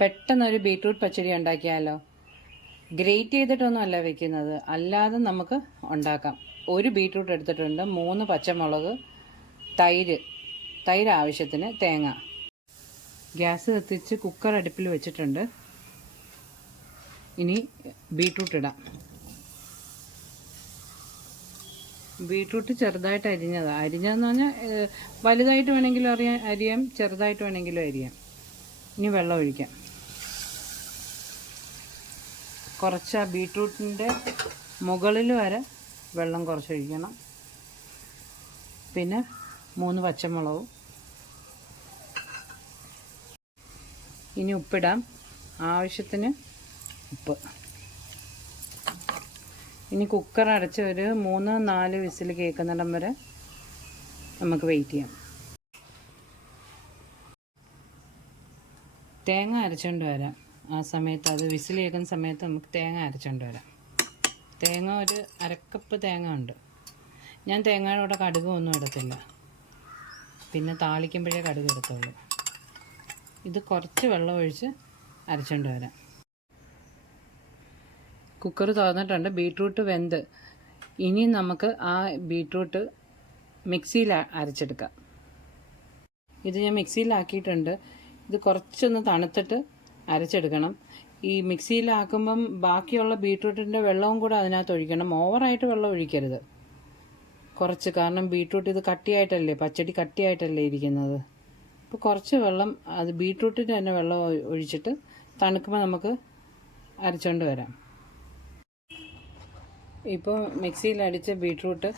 പെട്ടെന്നൊരു ബീട്രൂട്ട് പച്ചടി ഉണ്ടാക്കിയാലോ? ഗ്രേറ്റ് ചെയ്തിട്ടൊന്നും അല്ല വെക്കുന്നത്. അല്ലാതെ നമുക്ക് ഉണ്ടാക്കാം. ഒരു ബീട്രൂട്ട് എടുത്തിട്ടുണ്ട്. മൂന്ന് പച്ചമുളക് തൈര് തൈര് ആവശ്യത്തിന് തേങ്ങ. ഗ്യാസ് കത്തിച്ച് കുക്കർ അടുപ്പിൽ വെച്ചിട്ടുണ്ട്. ഇനി ബീട്രൂട്ട് ഇടാം. ബീട്രൂട്ട് ചെറുതായിട്ട് അരിഞ്ഞതാണ് അരിഞ്ഞതെന്ന് പറഞ്ഞാൽ വലുതായിട്ട് വേണമെങ്കിലും അറിയാം അരിയാം ചെറുതായിട്ട് വേണമെങ്കിലും അരിയാം. ഇനി വെള്ളം ഒഴിക്കാം. കുറച്ച് ആ ബീട്രൂട്ടിന്റെ മുകളിൽ വരെ വെള്ളം കുറച്ചൊഴിക്കണം പിന്നെ മൂന്ന് പച്ചമുളകും. ഇനി ഉപ്പിടാം. ആവശ്യത്തിന് ഉപ്പ്. ഇനി കുക്കർ അടച്ച് ഒരു മൂന്ന് നാല് വിസിൽ കേൾക്കുന്നിടം വരെ നമുക്ക് വെയിറ്റ് ചെയ്യാം. തേങ്ങ അരച്ചുകൊണ്ട് വരാം. ആ സമയത്ത് അത് വിസിൽ കേൾക്കുന്ന സമയത്ത് നമുക്ക് തേങ്ങ അരച്ചുകൊണ്ട് വരാം. തേങ്ങ ഒരു അരക്കപ്പ് തേങ്ങ ഉണ്ട്. ഞാൻ തേങ്ങയുടെ കൂടെ കടുക് ഒന്നും ഇടത്തില്ല. പിന്നെ താളിക്കുമ്പോഴേ കടുക് എടുത്തുള്ളൂ ഇത് കുറച്ച് വെള്ളം ഒഴിച്ച് അരച്ചുകൊണ്ട് വരാം. കുക്കർ തുറന്നിട്ടുണ്ട്. ബീട്രൂട്ട് വെന്ത്. ഇനി നമുക്ക് ആ ബീട്രൂട്ട് മിക്സിയിൽ അരച്ചെടുക്കാം. ഇത് ഞാൻ മിക്സിയിലാക്കിയിട്ടുണ്ട്. ഇത് കുറച്ചൊന്ന് തണുത്തിട്ട് അരച്ചെടുക്കണം. ഈ മിക്സിയിലാക്കുമ്പം ബാക്കിയുള്ള ബീട്രൂട്ടിന്റെ വെള്ളവും കൂടെ അതിനകത്ത് ഒഴിക്കണം. ഓവറായിട്ട് വെള്ളം ഒഴിക്കരുത്. കുറച്ച് കാരണം ബീട്രൂട്ട് ഇത് കട്ടിയായിട്ടല്ലേ പച്ചടി കട്ടിയായിട്ടല്ലേ ഇരിക്കുന്നത്. അപ്പോൾ കുറച്ച് വെള്ളം അത് ബീട്രൂട്ടിന്റെ തന്നെ വെള്ളം ഒഴിച്ചിട്ട് തണുക്കുമ്പോൾ നമുക്ക് അരച്ചുകൊണ്ട് വരാം. ഇപ്പോൾ മിക്സിയിൽ അടിച്ച ബീട്രൂട്ട്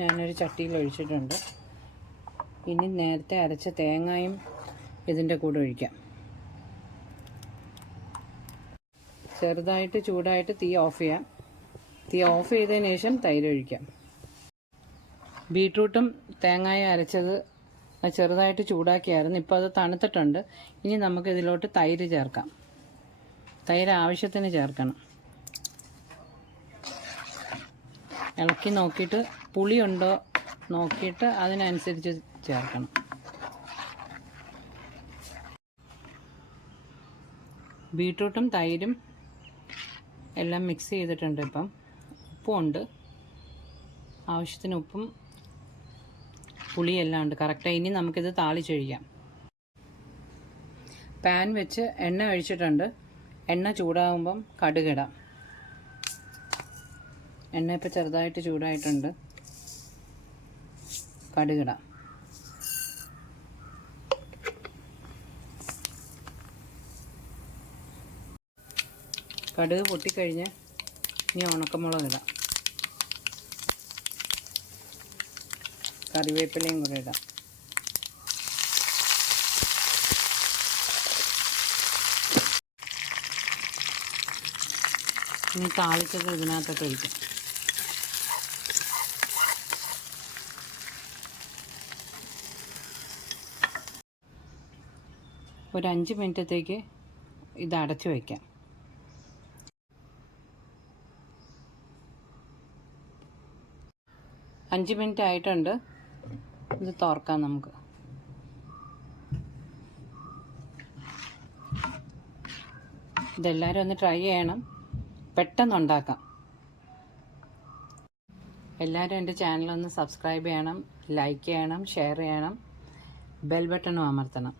ഞാനൊരു ചട്ടിയിൽ ഒഴിച്ചിട്ടുണ്ട്. ഇനി നേരത്തെ അരച്ച തേങ്ങയും ഇതിന്റെ കൂടെ ഒഴിക്കാം. ചെറുതായിട്ട് ചൂടായിട്ട് തീ ഓഫ് ചെയ്യാം. തീ ഓഫ് ചെയ്തതിന് ശേഷം തൈര് ഒഴിക്കാം. ബീട്രൂട്ടും തേങ്ങായും അരച്ചത് ചെറുതായിട്ട് ചൂടാക്കിയായിരുന്നു. ഇപ്പോൾ അത് തണുത്തിട്ടുണ്ട്. ഇനി നമുക്ക് ഇതിലോട്ട് തൈര് ചേർക്കാം. തൈര് ആവശ്യത്തിന് ചേർക്കണം. ഇളക്കി നോക്കിയിട്ട് പുളിയുണ്ടോ നോക്കിയിട്ട് അതിനനുസരിച്ച് ചേർക്കണം. ബീട്രൂട്ടും തൈരും എല്ലാം മിക്സ് ചെയ്തിട്ടുണ്ട് ഇപ്പം. ഉപ്പുമുണ്ട് ആവശ്യത്തിന് ഉപ്പും പുളിയെല്ലാം ഉണ്ട്. കറക്റ്റായി ഇനി നമുക്കിത് താളിച്ചൊഴിക്കാം. പാൻ വെച്ച് എണ്ണ ഒഴിച്ചിട്ടുണ്ട്. എണ്ണ ചൂടാകുമ്പം കടുകിടാം. എണ്ണ ഇപ്പോൾ ചെറുതായിട്ട് ചൂടായിട്ടുണ്ട്. കടുകിടാം. കടുക് പൊട്ടിക്കഴിഞ്ഞ് ഇനി ഉണക്കമുളക് ഇടാം. കറിവേപ്പിലയും കൂടെ ഇടാം. ഇനി താളിച്ചത് ഇതിനകത്തൊക്കെ ഒഴിക്കാം. ഒരു മിനിറ്റത്തേക്ക് ഇത് അടച്ചു വയ്ക്കാം. അഞ്ച് മിനിറ്റ് ആയിട്ടുണ്ട്. ഇത് തുറക്കാം നമുക്ക്. ഇതെല്ലാവരും ഒന്ന് ട്രൈ ചെയ്യണം. പെട്ടെന്ന് ഉണ്ടാക്കാം. എല്ലാവരും എന്റെ ചാനലൊന്ന് സബ്സ്ക്രൈബ് ചെയ്യണം ലൈക്ക് ചെയ്യണം ഷെയർ ചെയ്യണം ബെൽ ബട്ടണും അമർത്തണം.